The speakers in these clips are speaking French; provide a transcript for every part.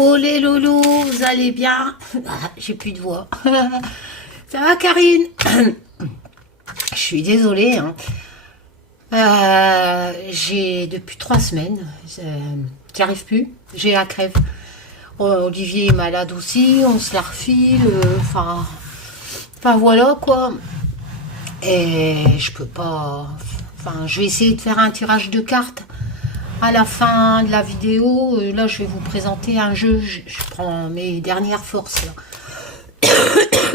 Coucou les loulous, vous allez bien? J'ai plus de voix. Ça va Karine? Je suis désolée. Hein. J'ai depuis 3 semaines, j'y arrive plus, j'ai la crève. Olivier est malade aussi, on se la refile, enfin voilà quoi. Et je peux pas, enfin je vais essayer de faire un tirage de cartes. À la fin de la vidéo, là je vais vous présenter un jeu, je prends mes dernières forces là.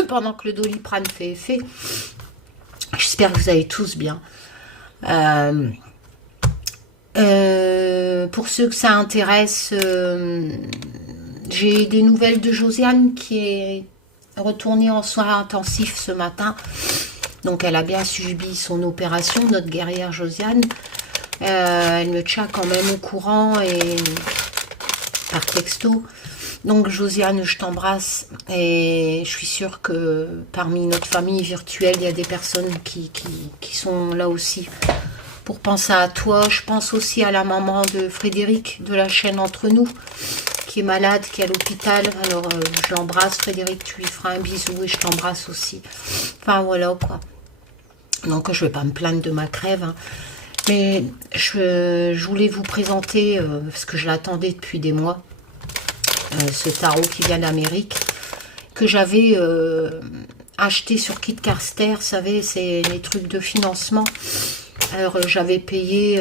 Pendant que le Doliprane fait effet. J'espère que vous allez tous bien. Pour ceux que ça intéresse, j'ai des nouvelles de Josiane qui est retournée en soins intensifs ce matin. Donc elle a bien subi son opération, notre guerrière Josiane. Elle me tient quand même au courant et par texto. Donc Josiane, je t'embrasse et je suis sûre que parmi notre famille virtuelle, il y a des personnes qui sont là aussi pour penser à toi. Je pense aussi à la maman de Frédéric de la chaîne Entre Nous qui est malade, qui est à l'hôpital. Alors je l'embrasse Frédéric, tu lui feras un bisou et je t'embrasse aussi. Enfin voilà quoi. Donc je ne vais pas me plaindre de ma crève. Hein. Mais je voulais vous présenter, parce que je l'attendais depuis des mois, ce tarot qui vient d'Amérique, que j'avais acheté sur Kitcaster, vous savez, c'est les trucs de financement. Alors j'avais payé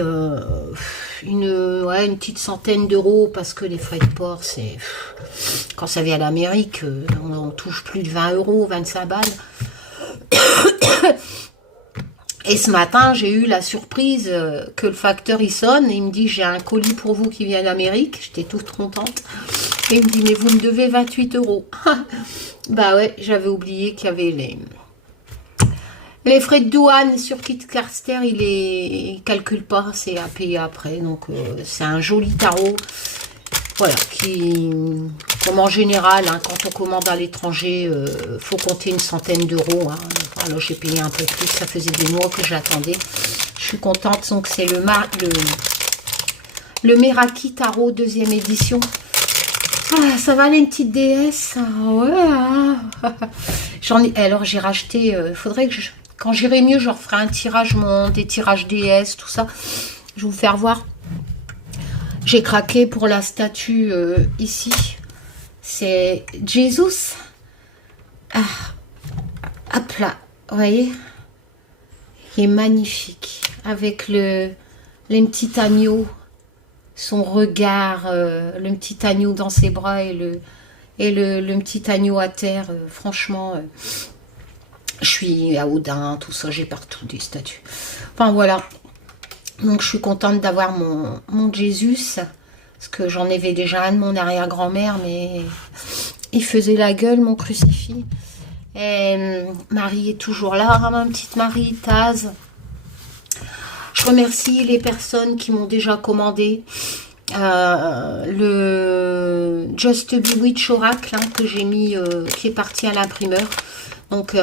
une petite centaine d'euros, parce que les frais de port, c'est... Quand ça vient d'Amérique, on touche plus de 20 euros, 25 balles. Et ce matin, j'ai eu la surprise que le facteur il sonne et il me dit j'ai un colis pour vous qui vient d'Amérique. J'étais toute contente. Et il me dit mais vous me devez 28 euros. Bah ouais, j'avais oublié qu'il y avait les frais de douane sur Kitcaster, il calcule pas, c'est à payer après. Donc c'est un joli tarot. Voilà, comme en général, hein, quand on commande à l'étranger, faut compter une centaine d'euros. Hein. Alors j'ai payé un peu plus, ça faisait des mois que j'attendais. Je suis contente, donc c'est le Meraki Tarot 2e édition. Ah, ça va aller une petite déesse. Ah, ouais. Alors j'ai racheté, faudrait que quand j'irai mieux, je referai un tirage des tirages déesse, tout ça. Je vais vous faire voir. J'ai craqué pour la statue ici. C'est Jésus. Ah, hop là, vous voyez? Il est magnifique. Avec les petits agneaux, son regard, le petit agneau dans ses bras et le petit agneau à terre. Franchement, je suis à Odin, tout ça, j'ai partout des statues. Enfin voilà. Donc je suis contente d'avoir mon Jésus, parce que j'en avais déjà un de mon arrière-grand-mère, mais il faisait la gueule, mon crucifix. Et Marie est toujours là, ma petite Marie, Taz. Je remercie les personnes qui m'ont déjà commandé le Just Bewitch Oracle, hein, que j'ai mis, qui est parti à l'imprimeur. Donc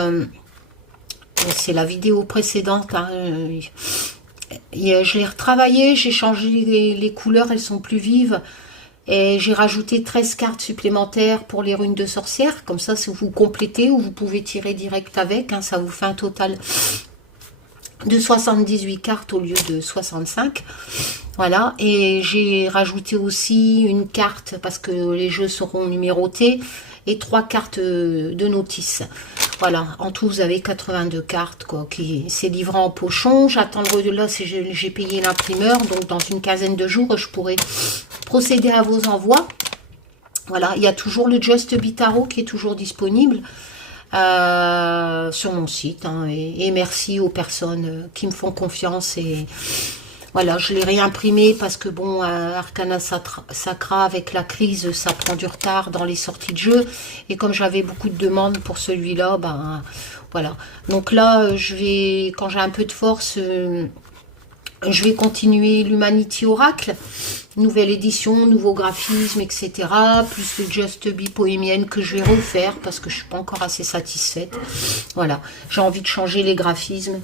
c'est la vidéo précédente, hein, je l'ai retravaillé, j'ai changé les couleurs, elles sont plus vives. Et j'ai rajouté 13 cartes supplémentaires pour les runes de sorcière. Comme ça, si vous complétez ou vous pouvez tirer direct avec. Hein, ça vous fait un total de 78 cartes au lieu de 65. Voilà. Et j'ai rajouté aussi une carte, parce que les jeux seront numérotés, et 3 cartes de notice. Voilà, en tout vous avez 82 cartes, quoi, c'est livré en pochon. J'attends là, j'ai payé l'imprimeur, donc dans une quinzaine de jours, je pourrai procéder à vos envois. Voilà, il y a toujours le Just Be Tarot qui est toujours disponible sur mon site. Hein, et merci aux personnes qui me font confiance. Et voilà, je l'ai réimprimé parce que bon, Arcana Sacra, avec la crise, ça prend du retard dans les sorties de jeu. Et comme j'avais beaucoup de demandes pour celui-là, ben voilà. Donc là, quand j'ai un peu de force, je vais continuer l'Humanity Oracle. Nouvelle édition, nouveau graphisme, etc. Plus le Just Be Poémienne que je vais refaire parce que je suis pas encore assez satisfaite. Voilà, j'ai envie de changer les graphismes.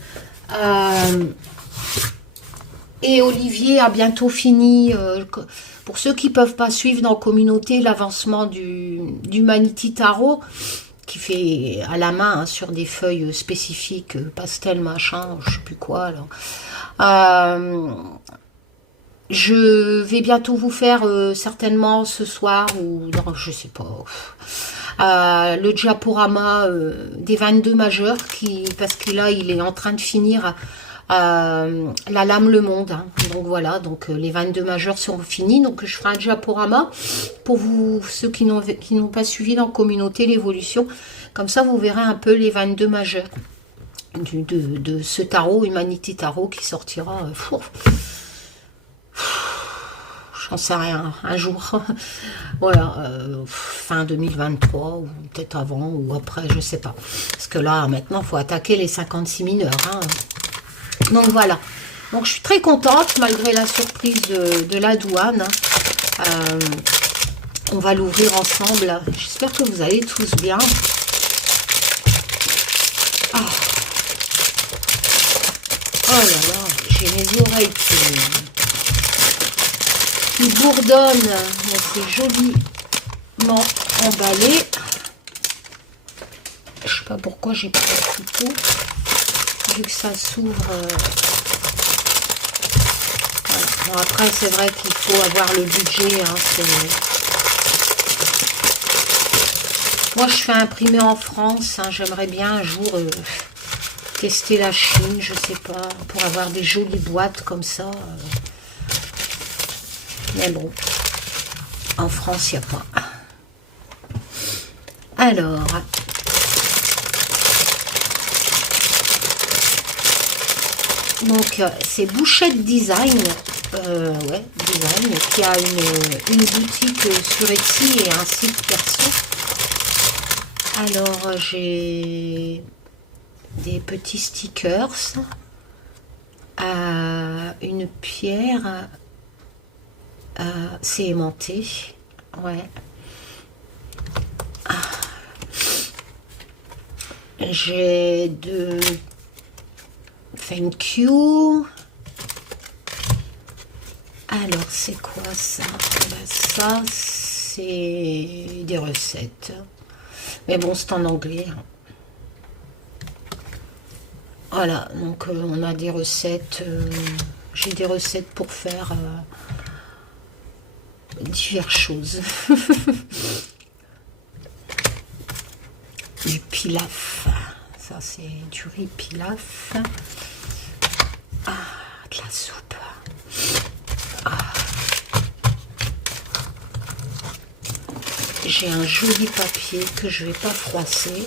Et Olivier a bientôt fini, pour ceux qui ne peuvent pas suivre dans la communauté, l'avancement du Manity Tarot, qui fait à la main, hein, sur des feuilles spécifiques, pastel, machin, je sais plus quoi. Là. Je vais bientôt vous faire, certainement ce soir, ou non, je sais pas, le diaporama des 22 majeurs, parce que là, il est en train de finir la lame Le Monde. Hein. Donc voilà, donc les 22 majeurs sont finis. Donc je ferai un diaporama pour vous, ceux qui n'ont pas suivi dans la communauté l'évolution. Comme ça, vous verrez un peu les 22 majeurs de ce tarot, Humanity Tarot, qui sortira... j'en sais rien, un jour, voilà, fin 2023, ou peut-être avant, ou après, je sais pas. Parce que là, maintenant, il faut attaquer les 56 mineurs. Hein. Donc voilà. Donc je suis très contente, malgré la surprise de la douane. On va l'ouvrir ensemble. J'espère que vous allez tous bien. Ah. Oh là là, j'ai mes oreilles qui bourdonnent. Mais c'est joliment emballé. Je sais pas pourquoi j'ai pris un couteau. Vu que ça s'ouvre. Voilà. Bon, après, c'est vrai qu'il faut avoir le budget. Hein, moi, je fais imprimer en France. Hein, j'aimerais bien un jour tester la Chine, je sais pas, pour avoir des jolies boîtes comme ça. Mais bon, en France, il n'y a pas. Alors... Donc, c'est Bouchette Design, ouais, Design, qui a une boutique sur Etsy et un site perso. Alors, j'ai des petits stickers, une pierre, c'est aimanté, ouais. J'ai de... Thank you. Alors, c'est quoi ça? Ça, c'est des recettes. Mais bon, c'est en anglais. Voilà, donc on a des recettes. J'ai des recettes pour faire diverses choses. Du pilaf. Ça, c'est du riz pilaf. Ah, de la soupe. Ah. J'ai un joli papier que je vais pas froisser.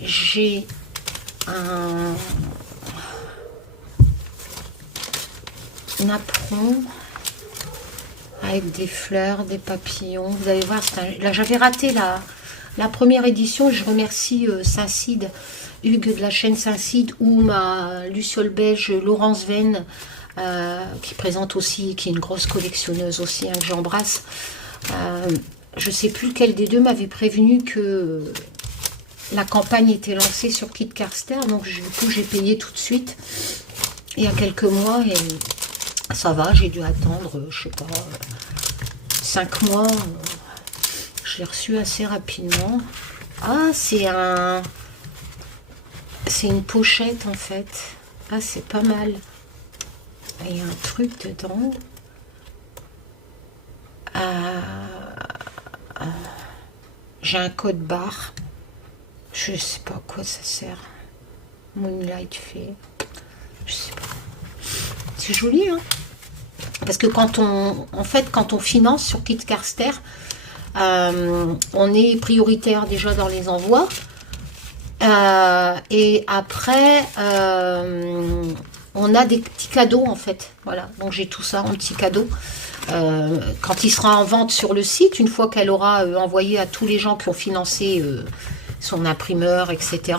J'ai un apron avec des fleurs, des papillons. Vous allez voir, là j'avais raté la première édition. Je remercie Saint-Cide, Hugues de la chaîne Saint-Cide, ou ma Luciole Belge Laurence Venn, qui présente aussi, qui est une grosse collectionneuse aussi, hein, que j'embrasse. Je sais plus lequel des deux m'avait prévenu que la campagne était lancée sur Kit Carster, donc du coup j'ai payé tout de suite il y a quelques mois et ça va, j'ai dû attendre, je sais pas, 5 mois. Je l'ai reçu assez rapidement. Ah, c'est une pochette en fait. Ah, c'est pas mal. Il y a un truc dedans. J'ai un code barre. Je sais pas à quoi ça sert. Moonlight fait. Je sais pas. C'est joli, hein. Parce que quand on finance sur Kit Carster, on est prioritaire déjà dans les envois. Et après, on a des petits cadeaux en fait. Voilà, donc j'ai tout ça en petits cadeaux. Quand il sera en vente sur le site, une fois qu'elle aura envoyé à tous les gens qui ont financé son imprimeur, etc.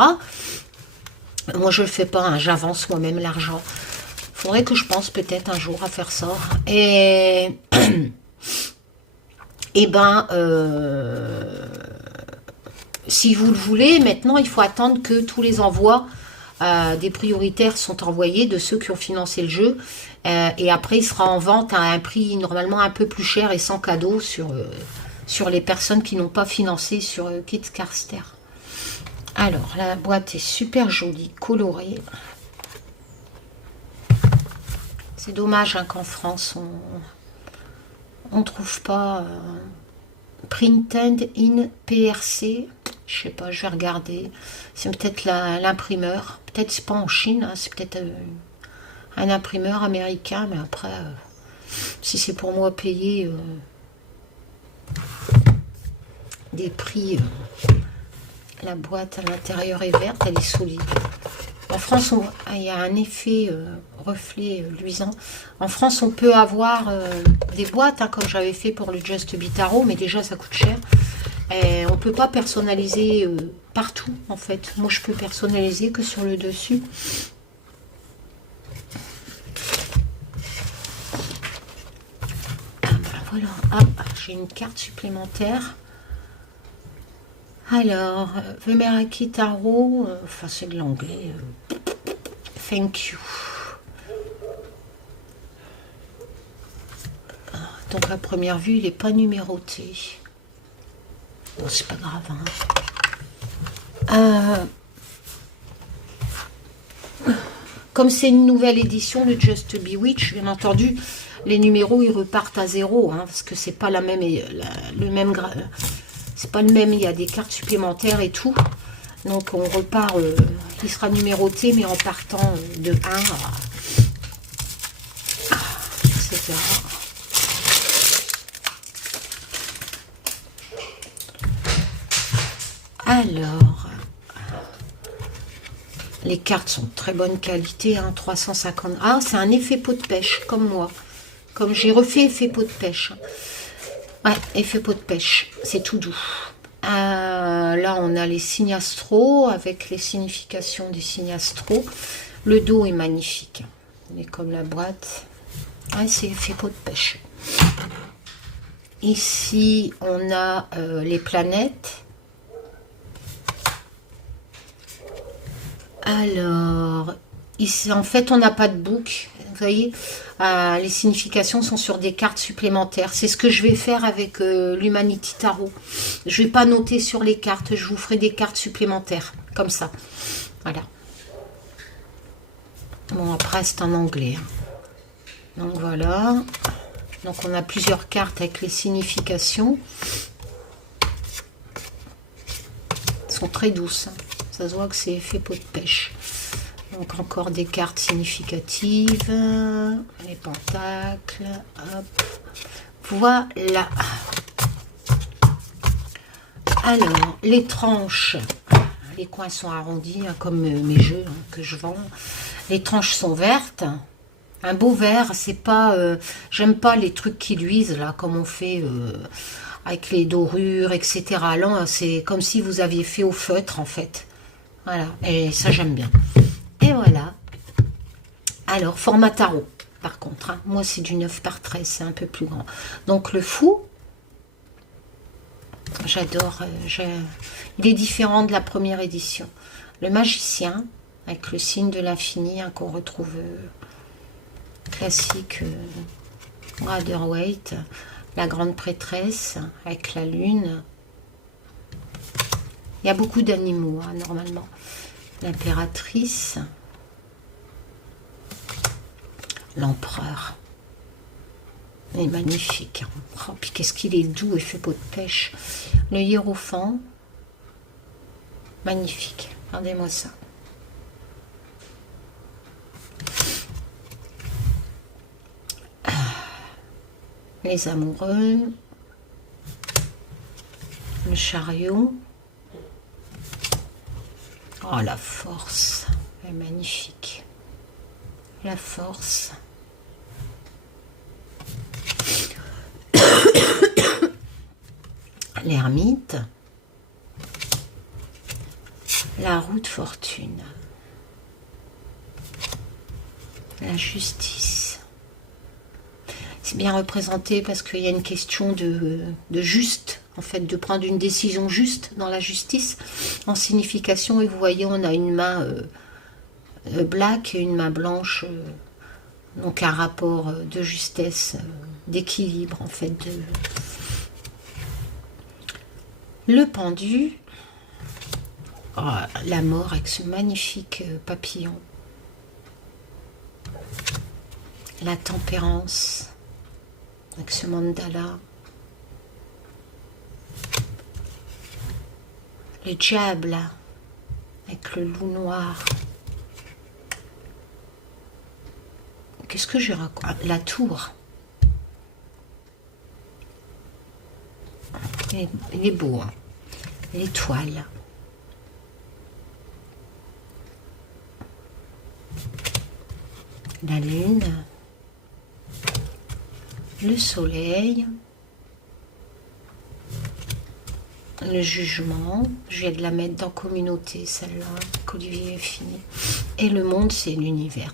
Moi, je le fais pas, hein, j'avance moi-même l'argent. Faudrait que je pense peut-être un jour à faire ça. Et ben, si vous le voulez, maintenant, il faut attendre que tous les envois des prioritaires sont envoyés de ceux qui ont financé le jeu. Et après, il sera en vente à un prix normalement un peu plus cher et sans cadeau sur les personnes qui n'ont pas financé sur Kidstarter. Alors, la boîte est super jolie, colorée. C'est dommage hein, qu'en France, on ne trouve pas Printed in PRC. Je sais pas, je vais regarder. C'est peut-être l'imprimeur. Peut-être c'est pas en Chine, hein, c'est peut-être un imprimeur américain, mais après, si c'est pour moi payer des prix, la boîte à l'intérieur est verte, elle est solide. En France, il y a un effet reflet luisant. En France, on peut avoir des boîtes, hein, comme j'avais fait pour le Just Be Tarot, mais déjà ça coûte cher. Et on ne peut pas personnaliser partout, en fait. Moi, je peux personnaliser que sur le dessus. Ah, ben voilà. Ah, j'ai une carte supplémentaire. Alors, The Meraki Tarot, enfin, c'est de l'anglais. Thank you. Donc, à première vue, il n'est pas numéroté. Bon, c'est pas grave. Hein. Comme c'est une nouvelle édition de Just Bewitch, bien entendu, les numéros ils repartent à zéro, hein, parce que c'est pas le même, c'est pas le même. Il y a des cartes supplémentaires et tout, donc on repart. Il sera numéroté, mais en partant de 1 etc. Alors, les cartes sont de très bonne qualité, hein, 350. Ah, c'est un effet pot de pêche, comme moi. Comme j'ai refait effet pot de pêche. Ouais, effet pot de pêche, c'est tout doux. Là, on a les signes astro, avec les significations des signes astro. Le dos est magnifique. Il est comme la boîte. Ouais, c'est effet pot de pêche. Ici, on a les planètes. Alors, ici, en fait, on n'a pas de book. Vous voyez, les significations sont sur des cartes supplémentaires. C'est ce que je vais faire avec l'Humanity Tarot. Je ne vais pas noter sur les cartes. Je vous ferai des cartes supplémentaires, comme ça. Voilà. Bon, après, c'est en anglais. Hein. Donc, voilà. Donc, on a plusieurs cartes avec les significations. Elles sont très douces. Hein. Ça se voit que c'est effet pot de pêche. Donc encore des cartes significatives. Les pentacles. Hop. Voilà. Alors, les tranches. Les coins sont arrondis, hein, comme mes jeux hein, que je vends. Les tranches sont vertes. Un beau vert, c'est pas... j'aime pas les trucs qui luisent, là, comme on fait... avec les dorures, etc. Là, c'est comme si vous aviez fait au feutre, en fait. Voilà, et ça j'aime bien. Et voilà. Alors, format tarot, par contre. Hein. Moi, c'est du 9 par 13, c'est un peu plus grand. Donc, le fou, j'adore. Il est différent de la première édition. Le magicien, avec le signe de l'infini, hein, qu'on retrouve classique, Rider-Waite. La grande prêtresse, avec la lune. Il y a beaucoup d'animaux, hein, normalement. L'impératrice. L'empereur. Il est magnifique. Hein. Oh, puis qu'est-ce qu'il est doux et fait peau de pêche. Le hiérophant. Magnifique. Regardez-moi ça. Les amoureux. Le chariot. Oh, la force, elle est magnifique. La force. L'ermite. La roue de fortune. La justice. C'est bien représenté parce qu'il y a une question de juste, en fait, de prendre une décision juste dans la justice, en signification. Et vous voyez, on a une main black et une main blanche, donc un rapport de justesse, d'équilibre, en fait. Le pendu, oh, la mort avec ce magnifique papillon. La tempérance avec ce mandala. Le diable avec le loup noir. Qu'est-ce que je raconte? La tour. Il est beau, hein. L'étoile. La lune. Le soleil. Le jugement. Je viens de la mettre dans communauté, celle-là, qu'Olivier a fini. Et le monde, c'est l'univers.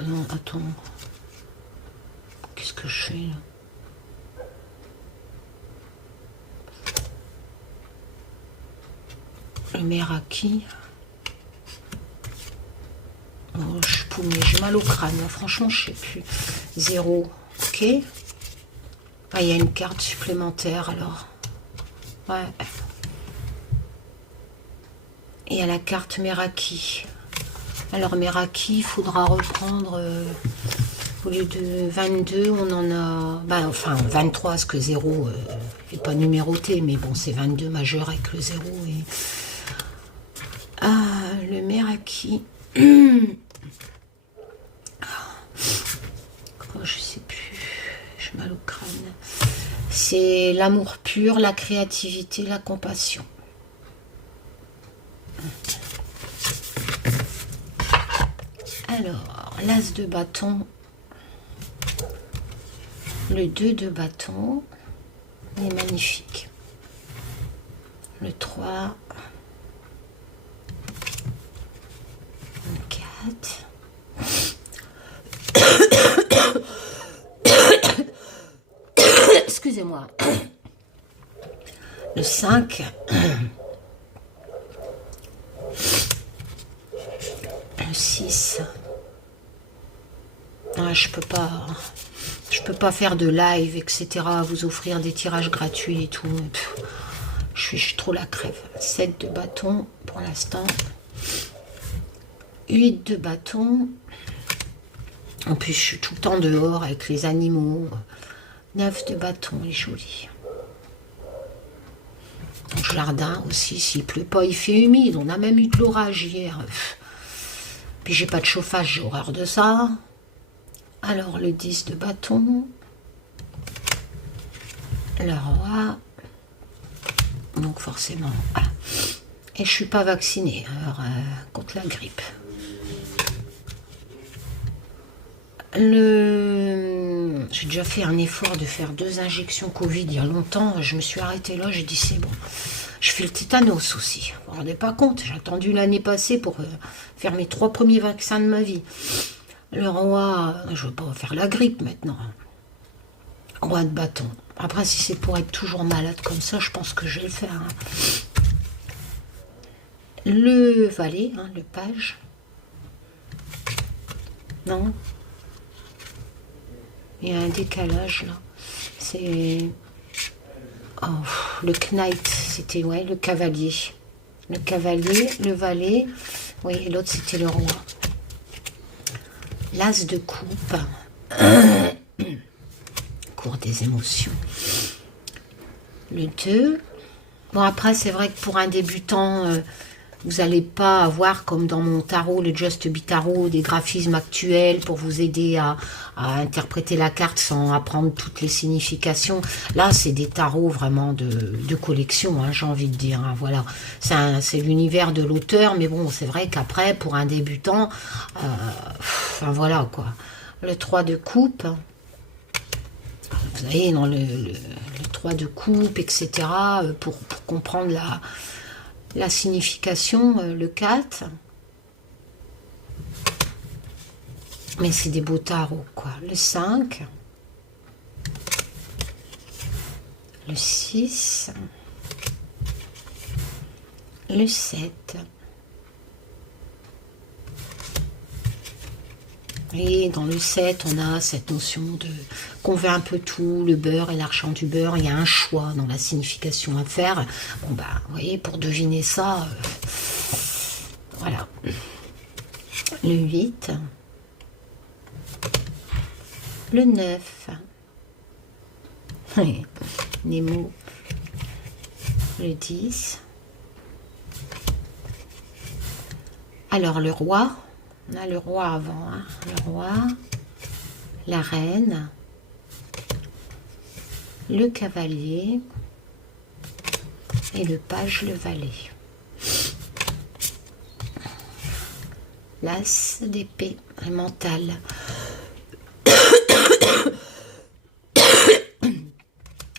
Non, attends. Qu'est-ce que je fais là? Le Meraki. Oh, je suis paumée, j'ai mal au crâne, là. Franchement, je sais plus. 0, ok. Ah, il y a une carte supplémentaire, alors. Ouais. Et il y a la carte Meraki. Alors, Meraki, il faudra reprendre... au lieu de 22, on en a... Ben, enfin, 23, parce que 0 n'est pas numéroté, mais bon, c'est 22 majeur avec le 0. Et... Ah, le Meraki... Oh, je sais plus, j'ai mal au crâne. C'est l'amour pur, la créativité, la compassion. Alors, l'as de bâton, le 2 de bâton, il est magnifique. Le 3, le 4, excusez-moi, le 5, le 6. Ah, je peux pas faire de live, etc., vous offrir des tirages gratuits et tout. Je suis trop la crève. 7 de bâton pour l'instant. 8 de bâton. En plus, je suis tout le temps dehors avec les animaux. 9 de bâton, il est joli. Donc, jardin aussi, s'il pleut pas, il fait humide. On a même eu de l'orage hier. Puis j'ai pas de chauffage, j'ai horreur de ça. Alors, le 10 de bâton. Le roi. Donc, forcément. Ah. Et je suis pas vaccinée alors, contre la grippe. J'ai déjà fait un effort de faire 2 injections Covid il y a longtemps. Je me suis arrêtée là, j'ai dit c'est bon. Je fais le tétanos aussi. Vous vous rendez pas compte, j'ai attendu l'année passée pour faire mes 3 premiers vaccins de ma vie. Le roi, je veux pas faire la grippe maintenant. Roi de bâton. Après, si c'est pour être toujours malade comme ça, je pense que je vais le faire. Hein. Le valet, hein, le page. Non. Il y a un décalage là. C'est... Oh, le knight, c'était ouais, le cavalier. Le cavalier, le valet. Oui, et l'autre c'était le roi. L'as de coupe. Cours des émotions. Le 2. Bon, après, c'est vrai que pour un débutant, vous n'allez pas avoir, comme dans mon tarot, le Just Be Tarot, des graphismes actuels pour vous aider à interpréter la carte sans apprendre toutes les significations. Là, c'est des tarots vraiment de collection, hein, j'ai envie de dire. Hein, voilà, c'est l'univers de l'auteur, mais bon, c'est vrai qu'après, pour un débutant, enfin voilà quoi. Le 3 de coupe. Vous voyez, dans le 3 de coupe, etc., pour comprendre la signification, le 4. Mais c'est des beaux tarots, quoi. Le 5. Le 6. Le 7. Et dans le 7, on a cette notion de qu'on veut un peu tout, le beurre et l'argent du beurre. Il y a un choix dans la signification à faire. Bon, bah, vous voyez, pour deviner ça, voilà. Le 8. Le 9. Nemo. Le 10. Alors, le roi. On a le roi avant, hein. Le roi, la reine, le cavalier et le page, le valet. L'as d'épée, le mental.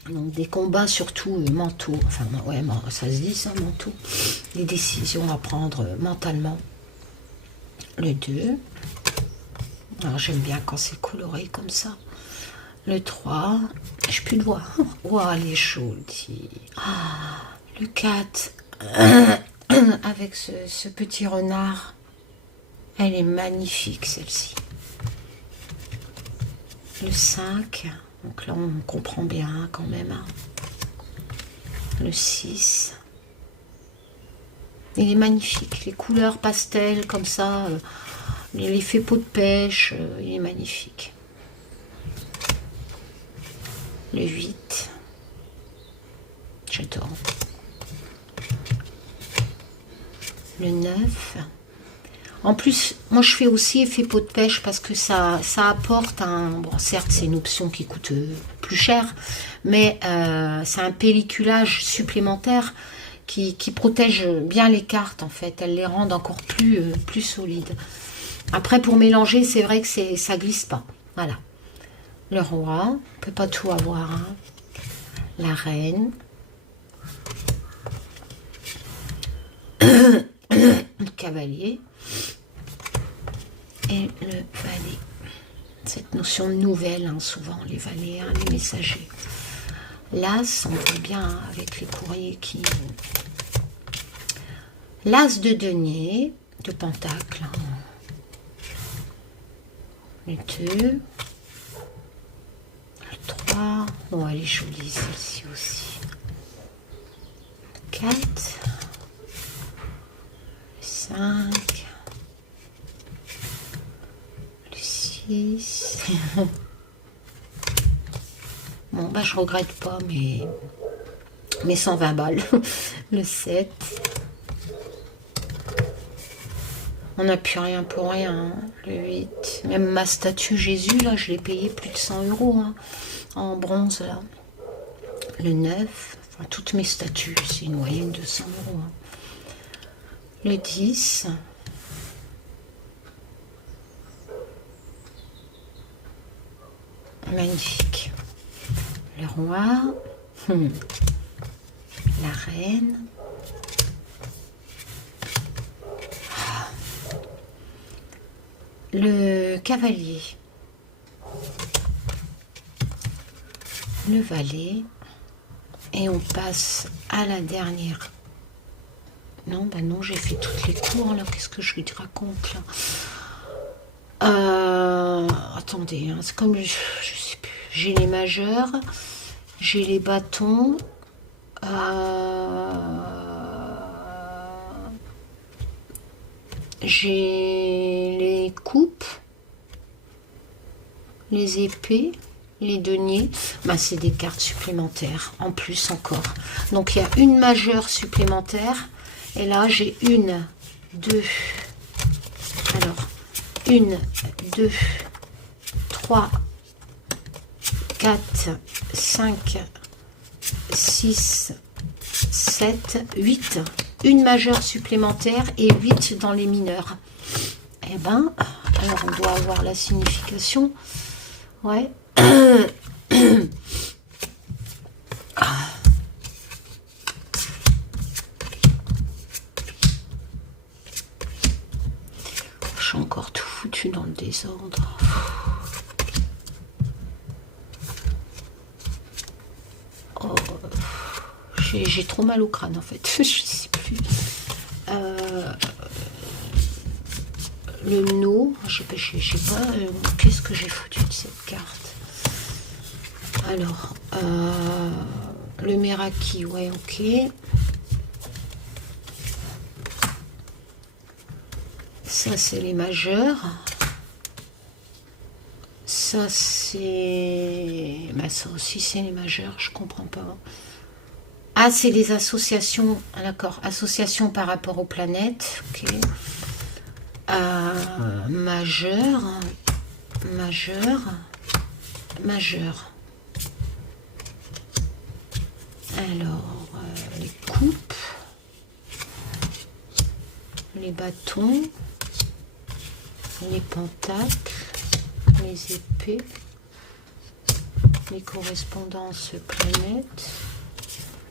Donc des combats surtout mentaux, enfin ouais, ça se dit ça, mentaux. Des décisions à prendre mentalement. Le 2. Alors j'aime bien quand c'est coloré comme ça. Le 3. Je plus de voix. Oh, elle est jolie. Ah, le 4. Avec ce petit renard. Elle est magnifique celle-ci. Le 5. Donc là on comprend bien quand même. Hein. Le 6. Il est magnifique, les couleurs pastel comme ça, l'effet peau de pêche, il est magnifique. Le 8, j'adore. Le 9. En plus, moi je fais aussi effet peau de pêche parce que ça apporte un... Bon, certes c'est une option qui coûte plus cher, mais c'est un pelliculage supplémentaire qui protège bien les cartes en fait, elles les rendent encore plus solides. Après pour mélanger, c'est vrai que ça glisse pas. Voilà. Le roi, on peut pas tout avoir. Hein. La reine. Le cavalier. Et le valet. Cette notion de nouvelle, hein, souvent les valets, hein, les messagers. L'as, on voit bien hein, avec les courriers qui... L'as de denier, de pentacle. Le 2. Le 3. Oh, elle est jolie celle-ci aussi. Le 4. Le 5. Le 6. Bon, bah je regrette pas, mais 120 balles. Le 7. On n'a plus rien pour rien. Hein. Le 8. Même ma statue Jésus, là, je l'ai payé plus de 100 € hein, en bronze, là. Le 9. Enfin, toutes mes statues, c'est une moyenne de 100 €. Hein. Le 10. Magnifique. Le roi. La reine. Le cavalier, le valet, et on passe à la dernière. Non, bah non, j'ai fait toutes les cours là. Qu'est-ce que je lui raconte là? Attendez, hein, c'est comme je sais plus. J'ai les majeurs, j'ai les bâtons. J'ai les coupes, les épées, les deniers. Bah, c'est des cartes supplémentaires, en plus encore. Donc, il y a une majeure supplémentaire. Et là, j'ai 1, 2. Alors, 1, 2, 3, 4, 5, 6, 7, 8. Une majeure supplémentaire et 8 dans les mineurs. Eh ben, alors on doit avoir la signification. Ouais. Je suis encore tout foutu dans le désordre. Oh, j'ai trop mal au crâne en fait. Je sais plus. Le no, je sais pas. Qu'est-ce que j'ai foutu de cette carte? Alors, le Meraki, ouais, ok. Ça, c'est les majeurs. Ça, c'est... Bah, ça aussi, c'est les majeurs, je comprends pas. Ah, c'est les associations. Ah, d'accord, associations par rapport aux planètes. Ok. Majeur. Majeur. Majeur. Alors, les coupes. Les bâtons. Les pentacles. Les épées, les correspondances planètes.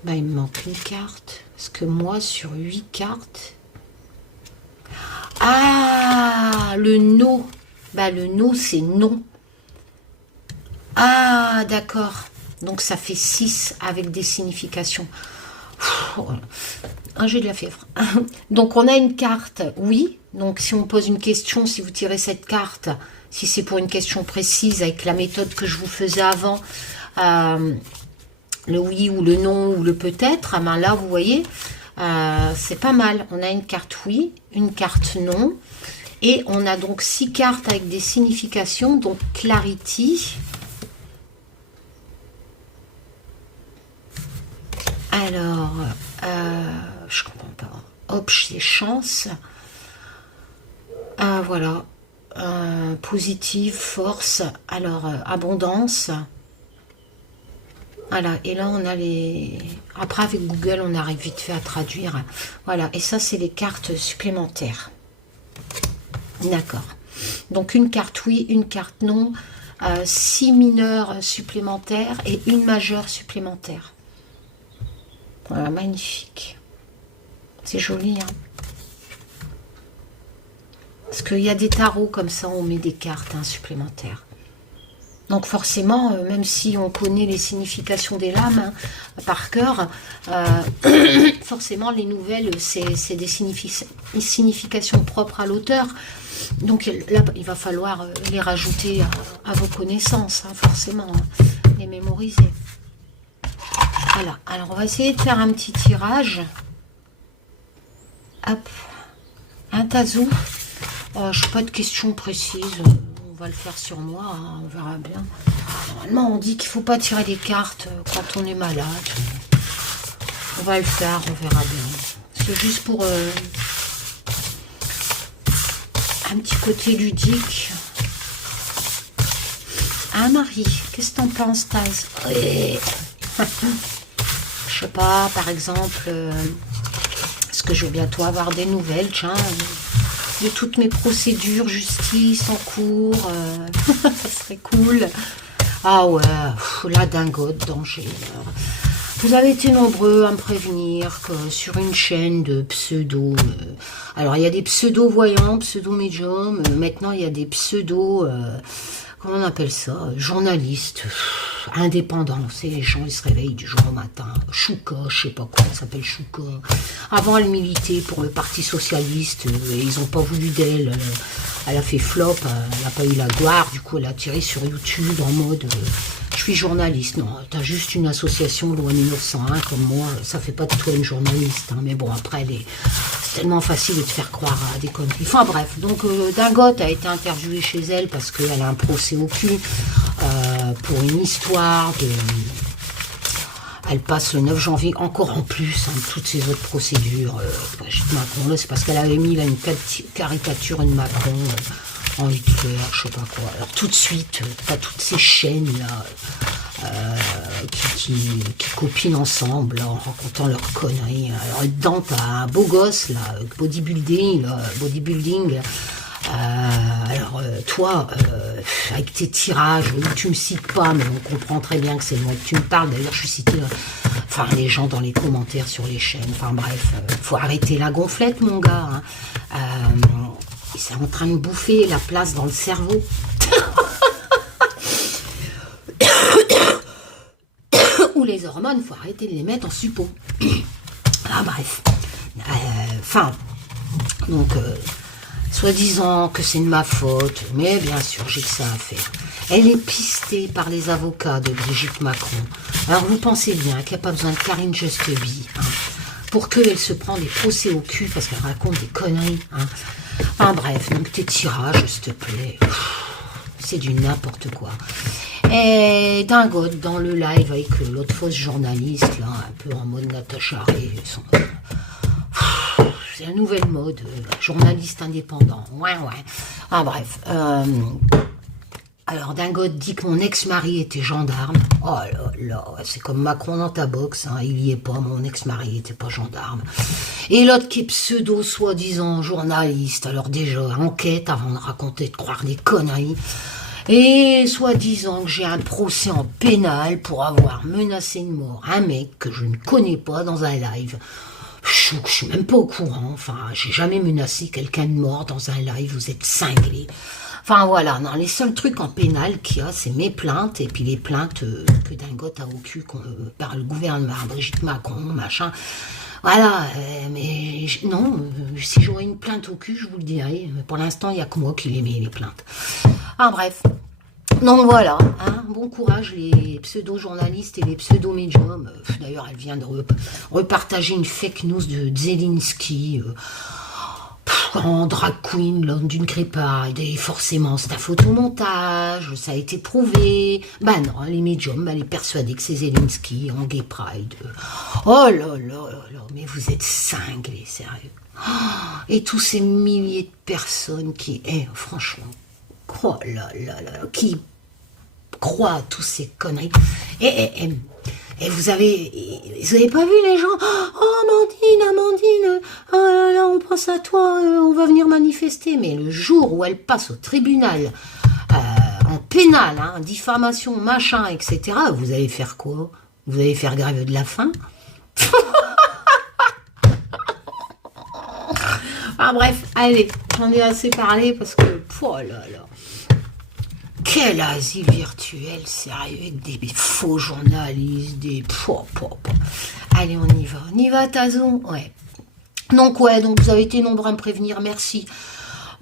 Bah, il me manque une carte. Parce que moi, sur 8 cartes... Ah, le no. Bah, le no, c'est non. Ah, d'accord. Donc, ça fait 6 avec des significations. J'ai de la fièvre. Donc, on a une carte, oui. Donc, si on pose une question, si vous tirez cette carte... Si c'est pour une question précise, avec la méthode que je vous faisais avant, le oui ou le non ou le peut-être, ah ben là, vous voyez, c'est pas mal. On a une carte oui, une carte non, et on a donc 6 cartes avec des significations, donc clarity. Alors, je comprends pas. Hop, c'est chance. Voilà. Positive, force, alors abondance. Voilà, et là on a les... Après avec Google on arrive vite fait à traduire. Voilà, et ça c'est les cartes supplémentaires. D'accord. Donc une carte oui, une carte non, 6 mineurs supplémentaires et une majeure supplémentaire. Voilà, magnifique. C'est joli, hein. Parce qu'il y a des tarots comme ça, on met des cartes supplémentaires. Donc forcément, même si on connaît les significations des lames par cœur, forcément les nouvelles, c'est des significations propres à l'auteur. Donc là, il va falloir les rajouter à vos connaissances, forcément, les mémoriser. Voilà, alors on va essayer de faire un petit tirage. Hop, un tazou. Je n'ai pas de questions précises, on va le faire sur moi, hein, on verra bien. Normalement, on dit qu'il ne faut pas tirer des cartes quand on est malade. On va le faire, on verra bien. C'est juste pour un petit côté ludique. Ah, Marie, qu'est-ce que t'en penses, Taz? Oui. Je sais pas, par exemple, est-ce que je vais bientôt avoir des nouvelles, tiens, de toutes mes procédures justice en cours, ça serait cool. Ah ouais, la dingote, danger. Vous avez été nombreux à me prévenir que sur une chaîne de pseudo... alors il y a des pseudo-voyants, pseudo-médiums, maintenant il y a des pseudo... comment on appelle ça? Journalistes indépendants. C'est les gens, ils se réveillent du jour au matin. Chouka, je sais pas quoi, elle s'appelle Chouka. Avant, elle militait pour le Parti Socialiste. Et ils n'ont pas voulu d'elle. Elle a fait flop, elle n'a pas eu la gloire. Du coup, elle a tiré sur YouTube en mode je suis journaliste. Non, t'as juste une association loi 1901 comme moi. Ça fait pas de toi une journaliste. Hein. Mais bon, après, c'est tellement facile de te faire croire à des conneries. Enfin bref, donc Dingote a été interviewée chez elle parce qu'elle a un procès au cul pour une histoire de... Elle passe le 9 janvier, encore en plus, toutes ces autres procédures. Macron, là, c'est parce qu'elle avait mis là, une caricature de Macron en Hitler, je sais pas quoi. Alors tout de suite, t'as toutes ces chaînes là qui copinent ensemble en racontant leurs conneries. Alors dedans, t'as un beau gosse là, bodybuilding. Alors toi, avec tes tirages, tu me cites pas, mais on comprend très bien que c'est moi que tu me parles. D'ailleurs, je suis cité, enfin les gens dans les commentaires sur les chaînes. Enfin bref, faut arrêter la gonflette, mon gars. Hein. Et c'est en train de bouffer la place dans le cerveau. Ou les hormones, faut arrêter de les mettre en suppôt. Ah bref. Enfin, donc, soi-disant que c'est de ma faute, mais bien sûr, j'ai que ça à faire. Elle est pistée par les avocats de Brigitte Macron. Alors, vous pensez bien qu'il n'y a pas besoin de Karine Justeby pour qu'elle se prenne des procès au cul parce qu'elle raconte des conneries. Enfin bref, donc tes tirages, s'il te plaît. C'est du n'importe quoi. Et Dingote dans le live avec l'autre fausse journaliste, là, un peu en mode Natacha Ray. C'est la nouvelle mode, journaliste indépendant. Ouais. Ah bref. Alors Dingote dit que mon ex-mari était gendarme. Oh là là, c'est comme Macron dans ta box, il y est pas, mon ex-mari était pas gendarme. Et l'autre qui est pseudo, soi-disant journaliste, alors déjà, enquête avant de raconter, de croire des conneries. Et soi-disant que j'ai un procès en pénal pour avoir menacé de mort un mec que je ne connais pas dans un live. Je suis même pas au courant, enfin, j'ai jamais menacé quelqu'un de mort dans un live, vous êtes cinglés. Enfin voilà, non, les seuls trucs en pénal qu'il y a, c'est mes plaintes, et puis les plaintes que Dingote a au cul par le gouvernement, Brigitte Macron, machin. Voilà, mais non, si j'aurais une plainte au cul, je vous le dirais, mais pour l'instant, il n'y a que moi qui les mets, les plaintes. Ah bref. Donc voilà, bon courage les pseudo-journalistes et les pseudo-médiums. D'ailleurs, elle vient de repartager une fake news de Zelensky en drag queen lors d'une crépade. Et forcément, c'est un photomontage, ça a été prouvé. Ben non, les médiums, elle est persuadée que c'est Zelensky en gay pride. Oh là là là, mais vous êtes cinglés, sérieux. Et tous ces milliers de personnes qui, franchement, oh là là là, qui croient à tous ces conneries. Et vous avez pas vu les gens? Oh Amandine, oh là là, on pense à toi, on va venir manifester. Mais le jour où elle passe au tribunal, en pénal, diffamation, machin, etc., vous allez faire quoi? Vous allez faire grève de la faim? Ah bref, allez, j'en ai assez parlé parce que, oh là là. Quel asile virtuel, sérieux, avec des faux journalistes, des... Allez, on y va, Tazon, ouais. Donc, donc vous avez été nombreux à me prévenir, merci.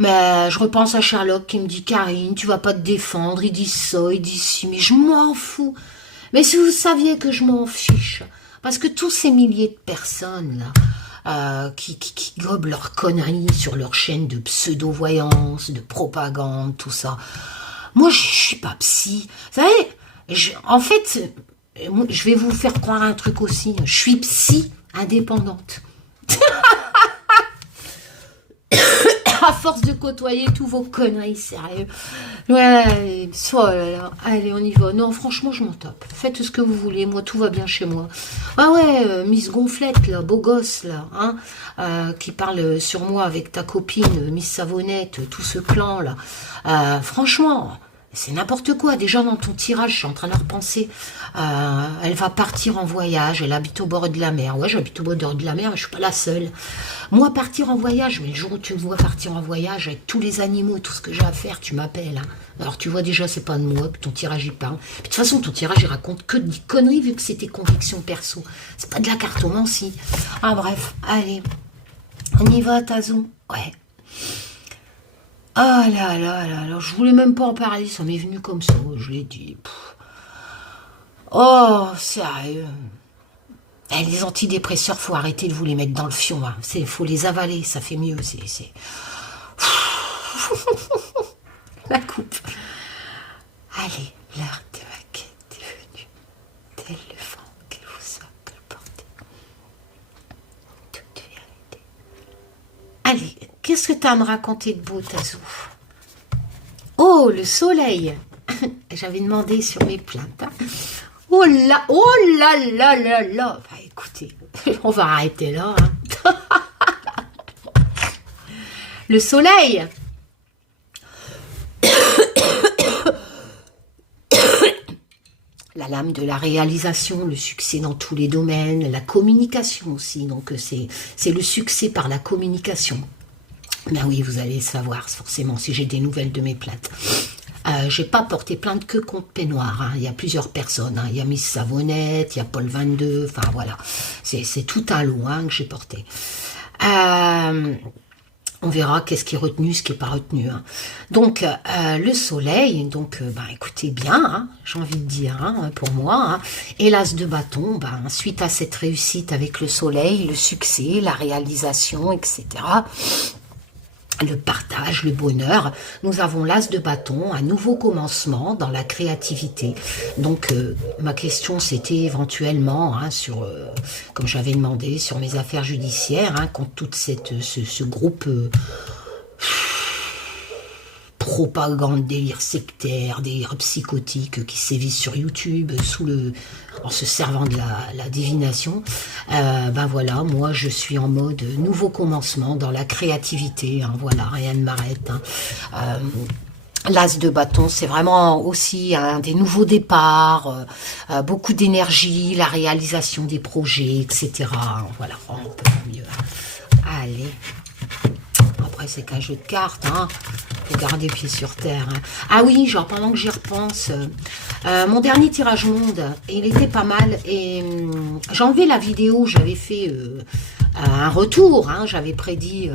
Mais je repense à Sherlock qui me dit, Karine, tu vas pas te défendre, ils disent ça, ils disent ci, mais je m'en fous. Mais si vous saviez que je m'en fiche, parce que tous ces milliers de personnes, là, qui gobent leurs conneries sur leur chaîne de pseudo-voyance, de propagande, tout ça... Moi, je suis pas psy. Vous savez, en fait, je vais vous faire croire un truc aussi. Je suis psy indépendante. À force de côtoyer tous vos conneries, sérieux. Ouais, allez, on y va. Non, franchement, je m'en tape. Faites ce que vous voulez. Moi, tout va bien chez moi. Ah ouais, Miss Gonflette, là, beau gosse, là, qui parle sur moi avec ta copine, Miss Savonnette, tout ce clan, là. Franchement... C'est n'importe quoi. Déjà dans ton tirage, je suis en train de repenser. Elle va partir en voyage. Elle habite au bord de la mer. Ouais, j'habite au bord de la mer, mais je suis pas la seule. Moi, partir en voyage, mais le jour où tu me vois partir en voyage avec tous les animaux et tout ce que j'ai à faire, tu m'appelles. Alors tu vois déjà, c'est pas de moi que ton tirage il parle. Puis, de toute façon, ton tirage il raconte que des conneries vu que c'est tes convictions perso. C'est pas de la cartomancie. Ah bref, allez. On y va, Tazon. Ouais. Ah là là là là, je voulais même pas en parler, ça m'est venu comme ça, je l'ai dit. Oh, sérieux. Les antidépresseurs, faut arrêter de vous les mettre dans le fion, faut les avaler, ça fait mieux, c'est... La coupe. Allez, l'heure de ma quête est venue, tel le vent qui vous sort colporter. Toute vérité. Allez, qu'est-ce que tu as à me raconter de beau, Tazou? Oh, le soleil. J'avais demandé sur mes plaintes. Oh là là là. Bah, écoutez, on va arrêter là. Le soleil. La lame de la réalisation, le succès dans tous les domaines, la communication aussi. Donc, c'est le succès par la communication. Ben oui, vous allez savoir forcément si j'ai des nouvelles de mes plaintes. J'ai pas porté plainte que contre Peignoir, hein. Il y a plusieurs personnes, hein. Il y a Miss Savonnette, il y a Paul 22, enfin voilà. C'est tout un lot hein, que j'ai porté. On verra qu'est-ce qui est retenu, ce qui n'est pas retenu. Hein. Donc, le soleil, donc, ben, écoutez bien, hein, j'ai envie de dire, hein, pour moi. Hein. Et l'as de bâton, ben, suite à cette réussite avec le soleil, le succès, la réalisation, etc., le partage, le bonheur, nous avons l'as de bâton, un nouveau commencement dans la créativité. Donc, ma question, c'était éventuellement, hein, sur, comme j'avais demandé, sur mes affaires judiciaires, hein, contre toute ce groupe propagande, délire sectaire, délire psychotique qui sévissent sur YouTube en se servant de la divination. Ben voilà, moi je suis en mode nouveau commencement dans la créativité, hein, voilà, rien ne m'arrête. Hein. L'as de bâton, c'est vraiment aussi un des nouveaux départs, beaucoup d'énergie, la réalisation des projets, etc. Voilà, on peut mieux. Allez. Après, c'est qu'un jeu de cartes, hein. Faut garder pied sur terre. Hein. Ah oui, genre pendant que j'y repense, mon dernier tirage monde, il était pas mal. Et j'ai enlevé la vidéo où j'avais fait un retour. Hein, j'avais prédit,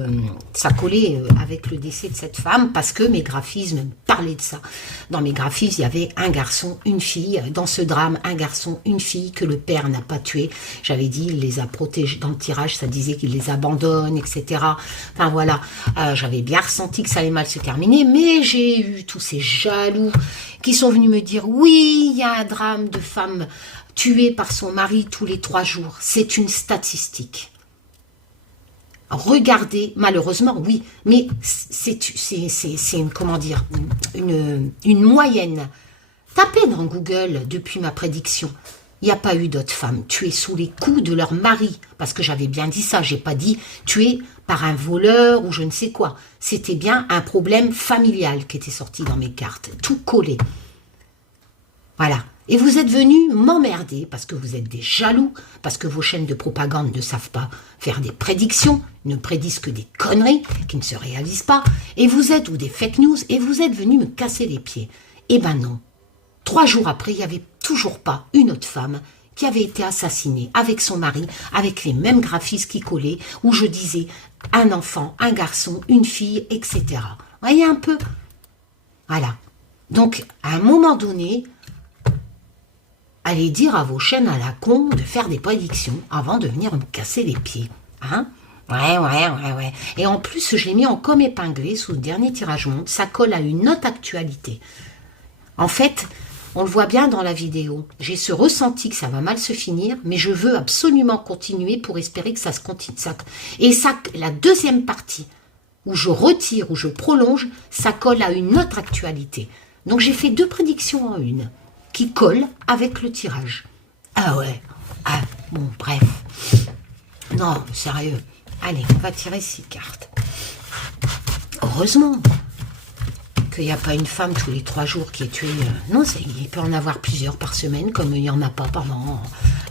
ça collait avec le décès de cette femme parce que mes graphismes parlaient de ça. Dans mes graphismes, il y avait un garçon, une fille. Dans ce drame, un garçon, une fille que le père n'a pas tué. J'avais dit, il les a protégés. Dans le tirage, ça disait qu'il les abandonne, etc. Enfin voilà, j'avais bien ressenti que ça allait mal se terminer, mais j'ai eu tous ces jaloux qui sont venus me dire, oui, il y a un drame de femme tuée par son mari tous les 3 jours. C'est une statistique. Regardez, malheureusement, oui, mais c'est une, comment dire, une moyenne. Tapez dans Google depuis ma prédiction. Il n'y a pas eu d'autres femmes tuées sous les coups de leur mari. Parce que j'avais bien dit ça, j'ai pas dit tuées par un voleur ou je ne sais quoi. C'était bien un problème familial qui était sorti dans mes cartes. Tout collé. Voilà. Et vous êtes venus m'emmerder parce que vous êtes des jaloux, parce que vos chaînes de propagande ne savent pas faire des prédictions, ne prédisent que des conneries qui ne se réalisent pas. Et vous êtes, ou des fake news, et vous êtes venus me casser les pieds. Eh ben non. 3 jours après, il n'y avait toujours pas une autre femme qui avait été assassinée avec son mari, avec les mêmes graphismes qui collaient, où je disais un enfant, un garçon, une fille, etc. Vous voyez un peu? Voilà. Donc, à un moment donné, allez dire à vos chaînes à la con de faire des prédictions avant de venir me casser les pieds. Hein? Ouais. Et en plus, je l'ai mis en comme épinglé sous le dernier tirage monde. Ça colle à une autre actualité. En fait, on le voit bien dans la vidéo. J'ai ce ressenti que ça va mal se finir, mais je veux absolument continuer pour espérer que ça se continue. Et ça, la deuxième partie, où je retire, où je prolonge, ça colle à une autre actualité. Donc j'ai fait 2 prédictions en une, qui collent avec le tirage. Ah ouais. Ah, bon, bref. Non, sérieux. Allez, on va tirer 6 cartes. Heureusement qu'il n'y a pas une femme tous les 3 jours qui est tuée. Non, il peut en avoir plusieurs par semaine, comme il n'y en a pas par an.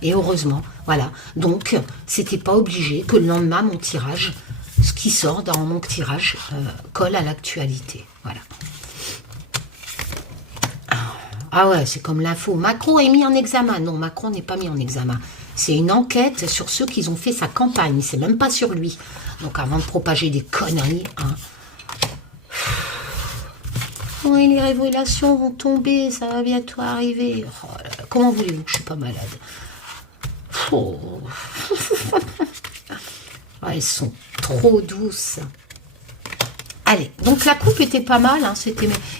Et heureusement, voilà. Donc, c'était pas obligé que le lendemain, mon tirage, ce qui sort dans mon tirage, colle à l'actualité. Voilà. Ah ouais, c'est comme l'info. Macron est mis en examen. Non, Macron n'est pas mis en examen. C'est une enquête sur ceux qui ont fait sa campagne. C'est même pas sur lui. Donc, avant de propager des conneries, hein. Oui, les révélations vont tomber, ça va bientôt arriver. Oh là là, comment voulez-vous que je ne suis pas malade? Oh. Oh, elles sont trop douces. Allez, donc la coupe était pas mal. Hein,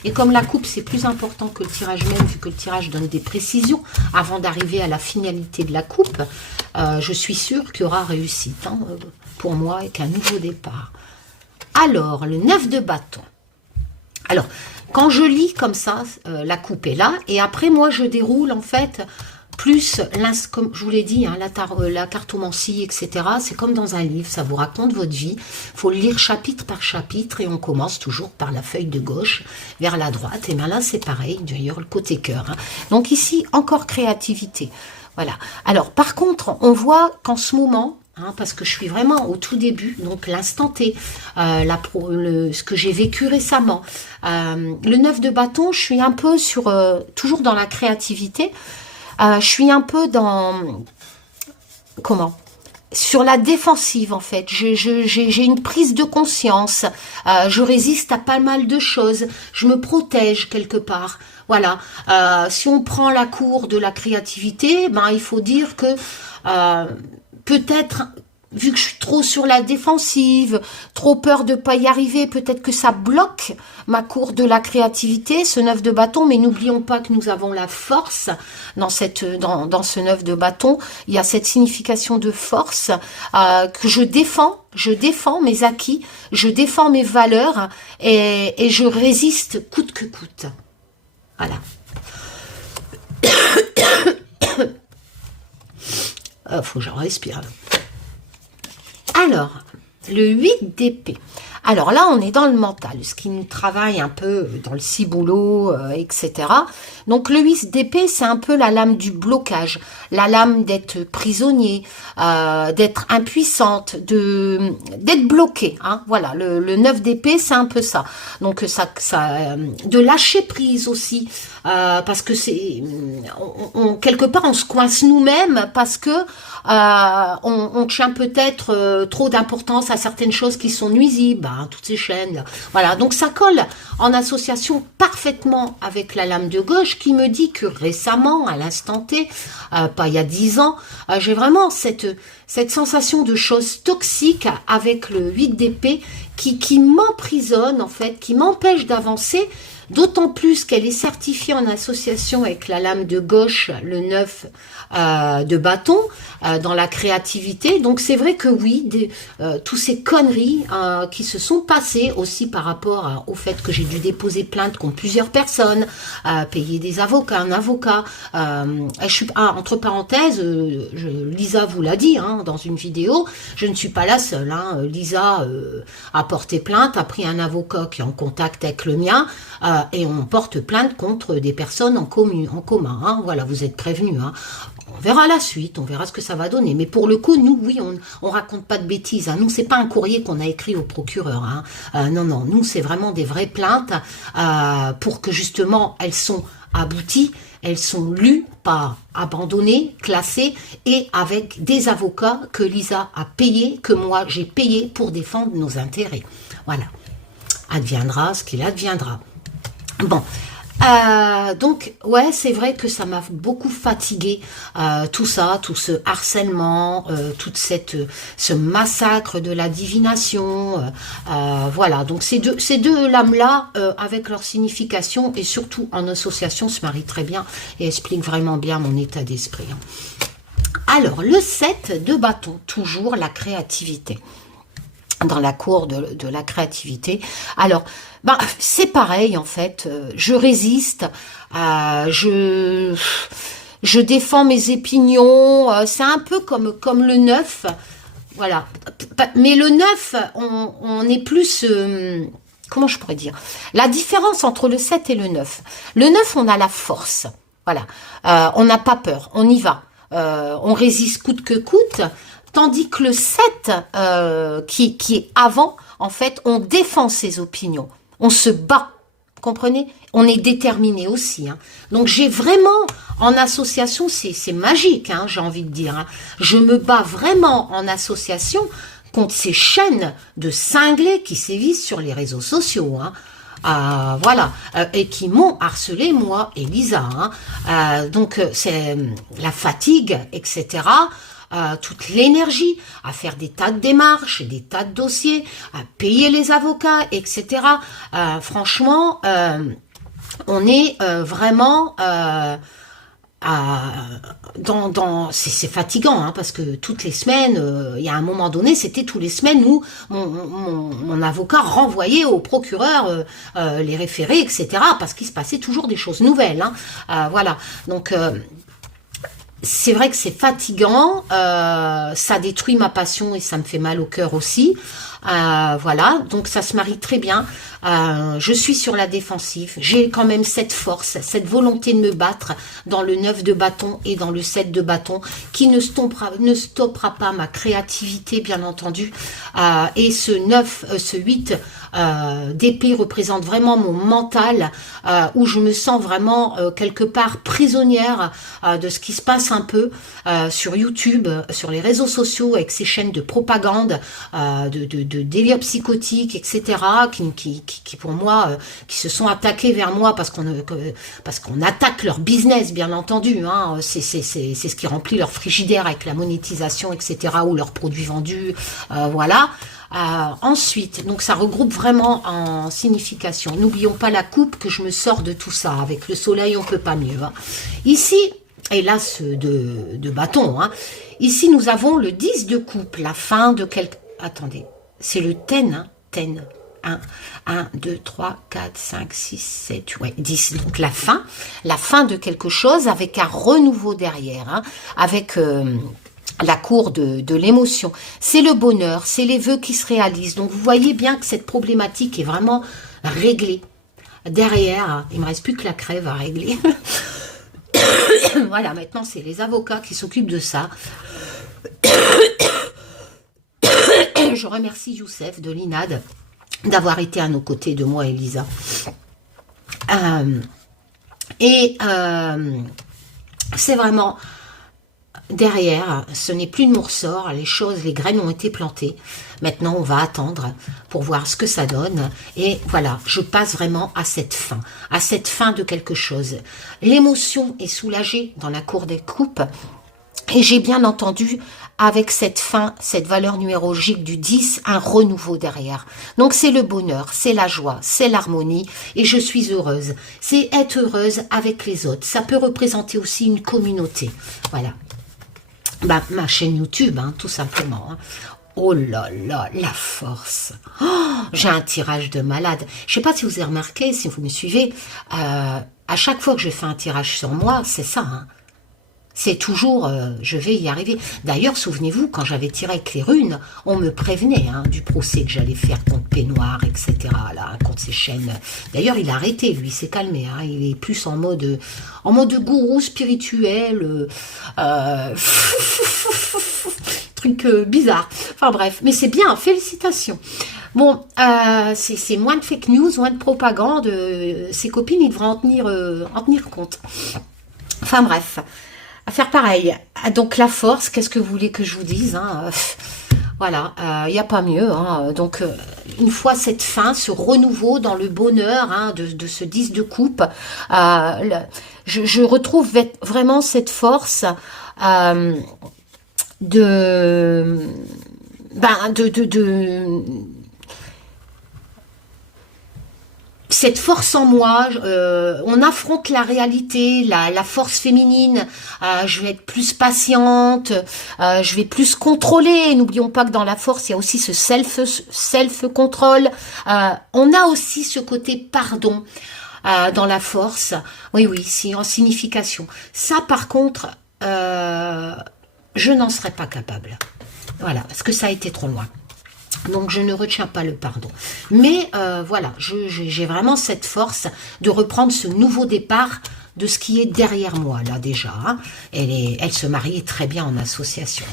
et comme la coupe, c'est plus important que le tirage même, vu que le tirage donne des précisions, avant d'arriver à la finalité de la coupe, je suis sûre qu'il y aura réussite, hein, pour moi, avec un nouveau départ. Alors, le 9 de bâton. Alors, quand je lis comme ça, la coupe est là, et après, moi, je déroule, en fait, plus, comme je vous l'ai dit, hein, la cartomancie, etc., c'est comme dans un livre, ça vous raconte votre vie, il faut le lire chapitre par chapitre, et on commence toujours par la feuille de gauche, vers la droite, et bien là, c'est pareil, d'ailleurs, le côté cœur. Hein. Donc ici, encore créativité. Voilà. Alors, par contre, on voit qu'en ce moment, hein, parce que je suis vraiment au tout début, donc l'instant T, ce que j'ai vécu récemment. Le 9 de bâton, je suis un peu sur, toujours dans la créativité, je suis un peu dans, comment, sur la défensive en fait, j'ai une prise de conscience, je résiste à pas mal de choses, je me protège quelque part. Voilà, si on prend la cour de la créativité, ben il faut dire que peut-être, vu que je suis trop sur la défensive, trop peur de pas y arriver, peut-être que ça bloque ma cour de la créativité, ce 9 de bâton, mais n'oublions pas que nous avons la force dans ce 9 de bâton, il y a cette signification de force que je défends mes acquis, je défends mes valeurs et je résiste coûte que coûte. Voilà. Faut que je respire. Alors, le 8 d'épée. Alors là, on est dans le mental, ce qui nous travaille un peu dans le ciboulot, etc. Donc le 8 d'épée, c'est un peu la lame du blocage, la lame d'être prisonnier, d'être impuissante, d'être bloqué. Hein, voilà, le 9 d'épée, c'est un peu ça. Donc de lâcher prise aussi, parce que c'est, quelque part, on se coince nous-mêmes parce que on tient peut-être trop d'importance à certaines choses qui sont nuisibles, toutes ces chaînes là. Voilà, donc ça colle en association parfaitement avec la lame de gauche qui me dit que récemment, à l'instant T, pas il y a 10 ans, j'ai vraiment cette sensation de choses toxiques avec le 8 d'épée qui m'emprisonne en fait, qui m'empêche d'avancer. D'autant plus qu'elle est certifiée en association avec la lame de gauche, le 9 de bâton, dans la créativité. Donc c'est vrai que oui, tous ces conneries qui se sont passées aussi par rapport au fait que j'ai dû déposer plainte contre plusieurs personnes, payer des avocats, un avocat. Entre parenthèses, Lisa vous l'a dit dans une vidéo, je ne suis pas la seule. Lisa a porté plainte, a pris un avocat qui est en contact avec le mien, et on porte plainte contre des personnes en commun. Voilà, vous êtes prévenus. On verra la suite, on verra ce que ça va donner. Mais pour le coup, nous, oui, on raconte pas de bêtises. Nous, c'est pas un courrier qu'on a écrit au procureur. Non, nous, c'est vraiment des vraies plaintes pour que justement, elles sont abouties, elles sont lues, pas abandonnées, classées, et avec des avocats que Lisa a payés, que moi, j'ai payé pour défendre nos intérêts. Voilà. Adviendra ce qu'il adviendra. Bon, donc ouais, c'est vrai que ça m'a beaucoup fatigué, tout ça, tout ce harcèlement, ce massacre de la divination, voilà. Donc ces deux lames-là, avec leur signification et surtout en association, se marient très bien et expliquent vraiment bien mon état d'esprit. Alors le 7 de bâton, toujours la créativité. Dans la cour de la créativité. Alors, c'est pareil en fait. Je résiste, je défends mes opinions. C'est un peu comme le 9. Voilà. Mais le 9, on est plus... comment je pourrais dire? La différence entre le 7 et le 9. Le 9, on a la force. Voilà. On n'a pas peur. On y va. On résiste coûte que coûte. Tandis que le 7, qui est avant, en fait, on défend ses opinions. On se bat, comprenez? On est déterminé aussi. Donc, j'ai vraiment, en association, c'est magique, j'ai envie de dire. Je me bats vraiment en association contre ces chaînes de cinglés qui sévissent sur les réseaux sociaux. Voilà, et qui m'ont harcelé, moi et Lisa. Donc, c'est la fatigue, etc., toute l'énergie à faire des tas de démarches, des tas de dossiers, à payer les avocats, etc. Franchement, on est vraiment c'est fatigant parce que toutes les semaines, il y a un moment donné, c'était tous les semaines où mon avocat renvoyait au procureur les référés, etc. parce qu'il se passait toujours des choses nouvelles. Voilà, donc c'est vrai que c'est fatigant, ça détruit ma passion et ça me fait mal au cœur aussi. Voilà, donc ça se marie très bien. Je suis sur la défensive. J'ai quand même cette force, cette volonté de me battre dans le 9 de bâton et dans le 7 de bâton qui ne stoppera pas ma créativité, bien entendu. Et ce 8 d'épée représente vraiment mon mental, où je me sens vraiment quelque part prisonnière de ce qui se passe un peu sur YouTube, sur les réseaux sociaux, avec ces chaînes de propagande, de délire psychotique, etc., qui pour moi, qui se sont attaqués vers moi parce qu'on attaque leur business, bien entendu, hein, c'est ce qui remplit leur frigidaire avec la monétisation, etc., ou leurs produits vendus, voilà. Ensuite, donc ça regroupe vraiment en signification. N'oublions pas la coupe, que je me sors de tout ça. Avec le soleil, on peut pas mieux. Hein. Ici, et là, de bâton, hein. Ici, nous avons le 10 de coupe, la fin de quelque... Attendez, c'est le ten, hein, ten. 1, 2, 3, 4, 5, 6, 7, ouais, 10. Donc la fin de quelque chose avec un renouveau derrière, hein, avec... la cour de l'émotion, c'est le bonheur, c'est les vœux qui se réalisent. Donc vous voyez bien que cette problématique est vraiment réglée. Derrière, il ne me reste plus que la crève à régler. Voilà, maintenant c'est les avocats qui s'occupent de ça. Je remercie Youssef de l'INAD d'avoir été à nos côtés, de moi et Lisa. C'est vraiment... Derrière, ce n'est plus de mon ressort, les graines ont été plantées. Maintenant, on va attendre pour voir ce que ça donne. Et voilà, je passe vraiment à cette fin de quelque chose. L'émotion est soulagée dans la cour des coupes. Et j'ai bien entendu, avec cette fin, cette valeur numérologique du 10, un renouveau derrière. Donc c'est le bonheur, c'est la joie, c'est l'harmonie, et je suis heureuse. C'est être heureuse avec les autres. Ça peut représenter aussi une communauté. Voilà. Bah, ma chaîne YouTube, hein, tout simplement. Hein. Oh là là, la force. Oh, j'ai un tirage de malade. Je sais pas si vous avez remarqué, si vous me suivez, à chaque fois que je fais un tirage sur moi, c'est ça. Hein. C'est toujours, je vais y arriver. D'ailleurs, souvenez-vous, quand j'avais tiré avec les runes, on me prévenait hein, du procès que j'allais faire contre Peignoir, etc. Là, contre ces chaînes. D'ailleurs, il a arrêté, lui, il s'est calmé. Hein, il est plus en mode gourou spirituel. Truc bizarre. Enfin bref, mais c'est bien, félicitations. Bon, c'est moins de fake news, moins de propagande. Ses copines, ils devraient en tenir compte. Enfin bref. À faire pareil. Donc la force, qu'est-ce que vous voulez que je vous dise hein voilà, il n'y a pas mieux. Hein. Donc une fois cette fin, ce renouveau dans le bonheur hein, de ce 10 de coupe, je retrouve vraiment cette force cette force en moi, on affronte la réalité, la force féminine, je vais être plus patiente, je vais plus contrôler. N'oublions pas que dans la force, il y a aussi ce self-control. On a aussi ce côté pardon dans la force. Oui, c'est en signification. Ça, par contre, je n'en serais pas capable. Voilà, parce que ça a été trop loin. Donc je ne retiens pas le pardon. Mais voilà, j'ai vraiment cette force de reprendre ce nouveau départ de ce qui est derrière moi, là déjà. Hein. Elle se marie très bien en association.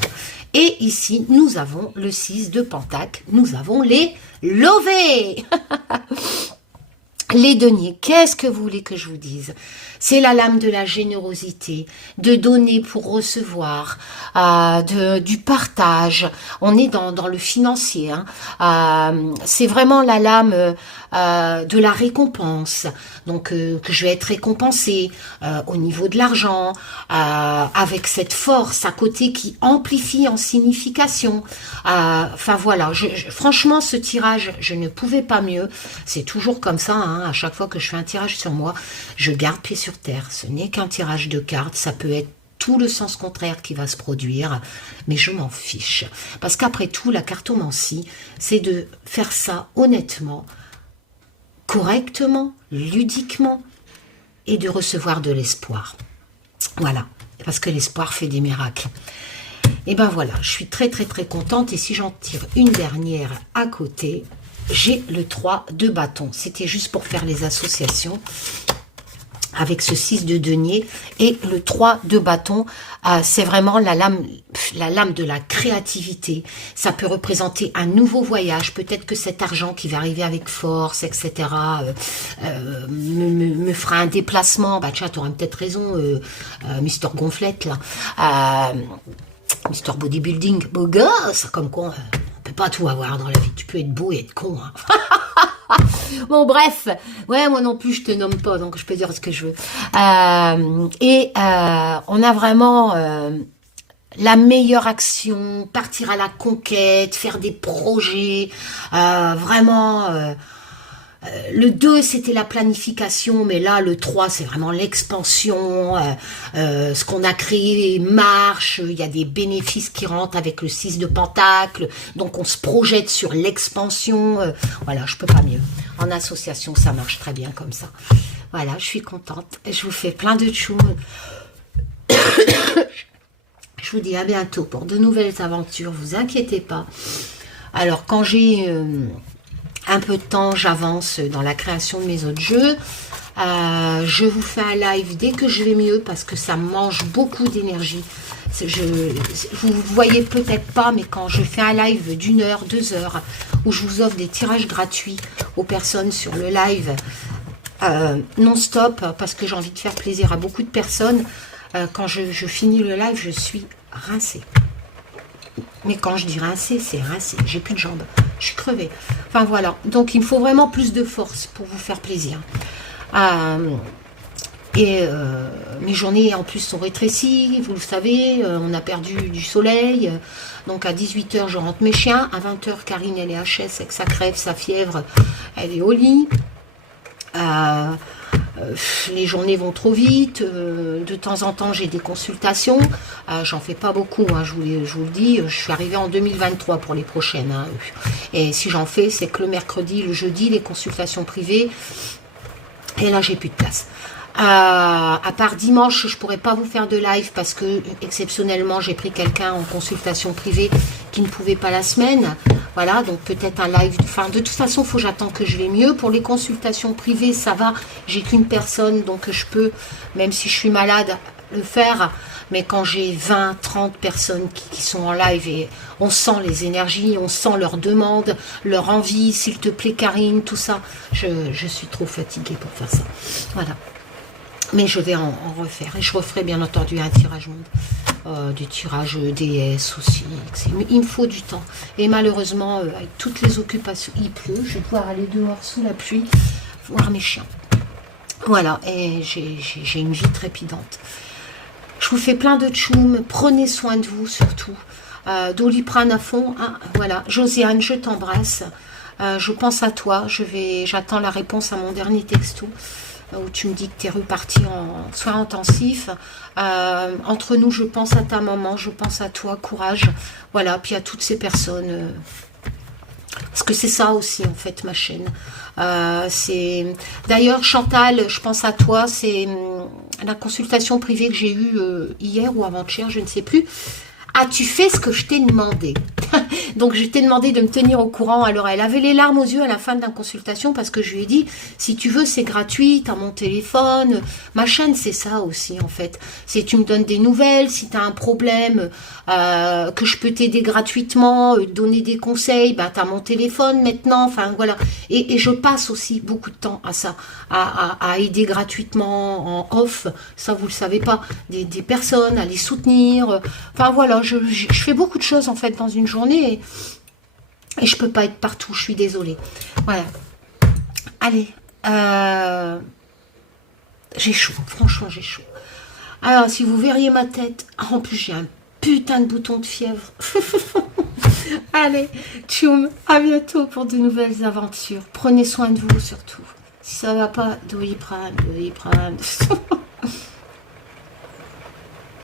Et ici, nous avons le 6 de Pentacle, nous avons les lovés. Les deniers, qu'est-ce que vous voulez que je vous dise? C'est la lame de la générosité, de donner pour recevoir, du partage. On est dans le financier. Hein. C'est vraiment la lame de la récompense. Donc que je vais être récompensée au niveau de l'argent, avec cette force à côté qui amplifie en signification. Enfin voilà, franchement ce tirage, je ne pouvais pas mieux. C'est toujours comme ça, hein, à chaque fois que je fais un tirage sur moi, je garde pied sur terre. Ce n'est qu'un tirage de cartes, ça peut être tout le sens contraire qui va se produire, mais je m'en fiche. Parce qu'après tout, la cartomancie, c'est de faire ça honnêtement, correctement, ludiquement, et de recevoir de l'espoir. Voilà, parce que l'espoir fait des miracles. Et ben voilà, je suis très très très contente. Et si j'en tire une dernière à côté, j'ai le 3 de bâton. C'était juste pour faire les associations avec ce 6 de denier. Et le 3 de bâton, c'est vraiment la lame de la créativité. Ça peut représenter un nouveau voyage. Peut-être que cet argent qui va arriver avec force, etc., me fera un déplacement. Bah tiens, tu auras peut-être raison, Mister Gonflette, là. Mister Bodybuilding, beau gosse, comme quoi, on peut pas tout avoir dans la vie. Tu peux être beau et être con, hein. Bon, bref, ouais, moi non plus, je te nomme pas, donc je peux dire ce que je veux. On a vraiment la meilleure action, partir à la conquête, faire des projets, vraiment... le 2, c'était la planification, mais là, le 3, c'est vraiment l'expansion. Ce qu'on a créé marche, il y a des bénéfices qui rentrent avec le 6 de pentacle. Donc, on se projette sur l'expansion. Voilà, je peux pas mieux. En association, ça marche très bien comme ça. Voilà, je suis contente. Je vous fais plein de tchoum. Je vous dis à bientôt pour de nouvelles aventures. Vous inquiétez pas. Alors, quand j'ai... un peu de temps, j'avance dans la création de mes autres jeux. Je vous fais un live dès que je vais mieux parce que ça mange beaucoup d'énergie. Vous ne voyez peut-être pas, mais quand je fais un live d'1 heure, 2 heures, où je vous offre des tirages gratuits aux personnes sur le live non-stop, parce que j'ai envie de faire plaisir à beaucoup de personnes, quand je finis le live, je suis rincée. Mais quand je dis rincé, c'est rincé. J'ai plus de jambes. Je suis crevée. Enfin voilà. Donc il me faut vraiment plus de force pour vous faire plaisir. Mes journées en plus sont rétrécies. Vous le savez, on a perdu du soleil. Donc à 18 h, je rentre mes chiens. À 20 h, Karine, elle est HS avec sa crève, sa fièvre. Elle est au lit. Les journées vont trop vite, de temps en temps j'ai des consultations, j'en fais pas beaucoup, hein, je vous le dis, je suis arrivée en 2023 pour les prochaines, hein, et si j'en fais, c'est que le mercredi, le jeudi, les consultations privées, et là j'ai plus de place. À part dimanche, je pourrais pas vous faire de live parce que exceptionnellement j'ai pris quelqu'un en consultation privée qui ne pouvait pas la semaine. Voilà, donc peut-être un live. Enfin, de toute façon, faut que j'attends que je vais mieux. Pour les consultations privées, ça va. J'ai qu'une personne, donc je peux, même si je suis malade, le faire. Mais quand j'ai 20, 30 personnes qui sont en live et on sent les énergies, on sent leurs demandes, leur envie, s'il te plaît, Karine, tout ça, je suis trop fatiguée pour faire ça. Voilà. Mais je vais en refaire. Et je referai bien entendu un tirage monde. Du tirage DS aussi. Il me faut du temps. Et malheureusement, avec toutes les occupations, il pleut. Je vais pouvoir aller dehors sous la pluie, voir mes chiens. Voilà. Et j'ai une vie trépidante. Je vous fais plein de tchoum. Prenez soin de vous surtout. Doliprane à fond. Hein, voilà. Josiane, je t'embrasse. Je pense à toi. J'attends la réponse à mon dernier texto. Où tu me dis que tu es reparti en soins intensifs. Entre nous, je pense à ta maman, je pense à toi, courage. Voilà, puis à toutes ces personnes. Parce que c'est ça aussi, en fait, ma chaîne. D'ailleurs, Chantal, je pense à toi, c'est la consultation privée que j'ai eue hier ou avant-hier, je ne sais plus. As-tu fait ce que je t'ai demandé? Donc, je t'ai demandé de me tenir au courant. Alors, elle avait les larmes aux yeux à la fin de la consultation parce que je lui ai dit, si tu veux, c'est gratuit, tu as mon téléphone. Ma chaîne, c'est ça aussi, en fait. C'est tu me donnes des nouvelles, si tu as un problème, que je peux t'aider gratuitement, donner des conseils, ben, tu as mon téléphone maintenant. Enfin, voilà. Et je passe aussi beaucoup de temps à ça, à aider gratuitement en off. Ça, vous le savez pas. Des personnes, à les soutenir. Enfin, voilà, je fais beaucoup de choses, en fait, dans une journée et je peux pas être partout, je suis désolée. Voilà. Allez, j'ai chaud, franchement j'ai chaud. Alors, si vous verriez ma tête, en plus j'ai un putain de bouton de fièvre. Allez, tchoum, à bientôt pour de nouvelles aventures. Prenez soin de vous surtout. Si ça va pas, Doliprane.